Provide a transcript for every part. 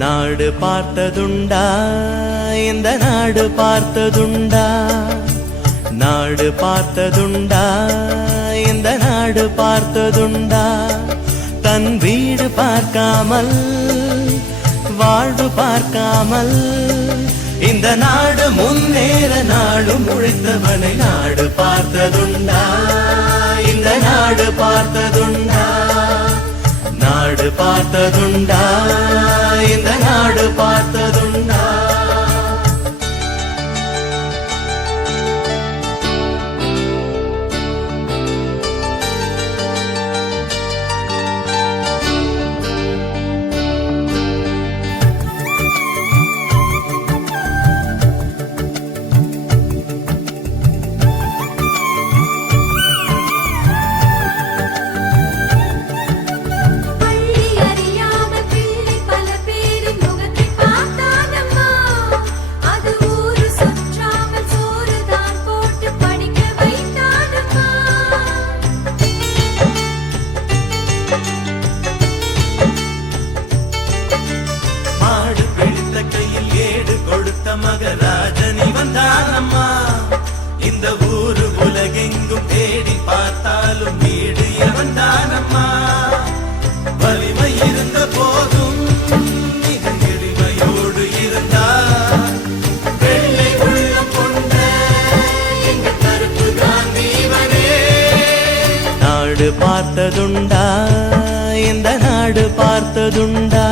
நாடு பார்த்ததுண்டா இந்த நாடு பார்த்ததுண்டா நாடு பார்த்ததுண்டா இந்த நாடு பார்த்ததுண்டா தன் வீடு பார்க்காமல் வாழ்வு பார்க்காமல் இந்த நாடு முன்னேற நாடும் உழைத்தவனை நாடு பார்த்ததுண்டா இந்த நாடு பார்த்ததுண்டா நாடு பார்த்ததுண்டா இந்த நாடு பார்த்ததுண்டா மகராஜனி வந்தானம்மா இந்த ஊரு உலகெங்கும் தேடி பார்த்தாலும் வீடு வந்தானம்மா வலிமை இருந்த போதும் மிக எளிமையோடு இருந்தார் வெள்ளை உள்ளம் கொண்ட எங்க கருப்பு காந்திவனே நாடு பார்த்ததுண்டா இந்த நாடு பார்த்ததுண்டா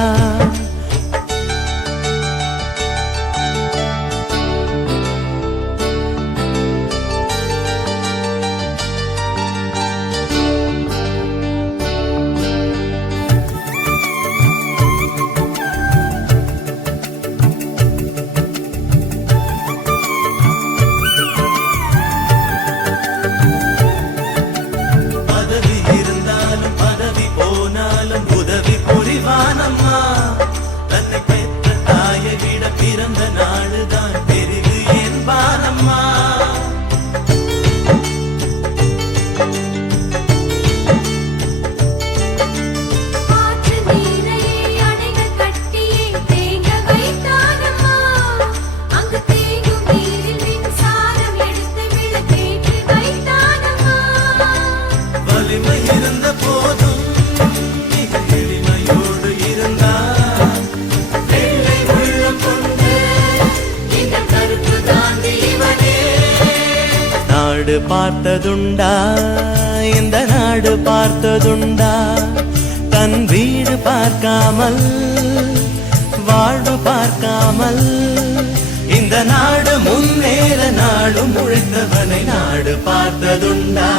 தன்னை பெற்ற தாயை விட பிறந்த நாடுதான் பெரிது என்பானம்மா வலிமை இருந்த போதும் நாடு பார்த்ததுண்டா இந்த நாடு பார்த்ததுண்டா தன் வீடு பார்க்காமல் வாழ்வு பார்க்காமல் இந்த நாடு முன்னேற நாடும் உழைத்தவனை நாடு பார்த்ததுண்டா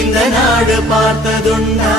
இந்த நாடு பார்த்ததுண்டா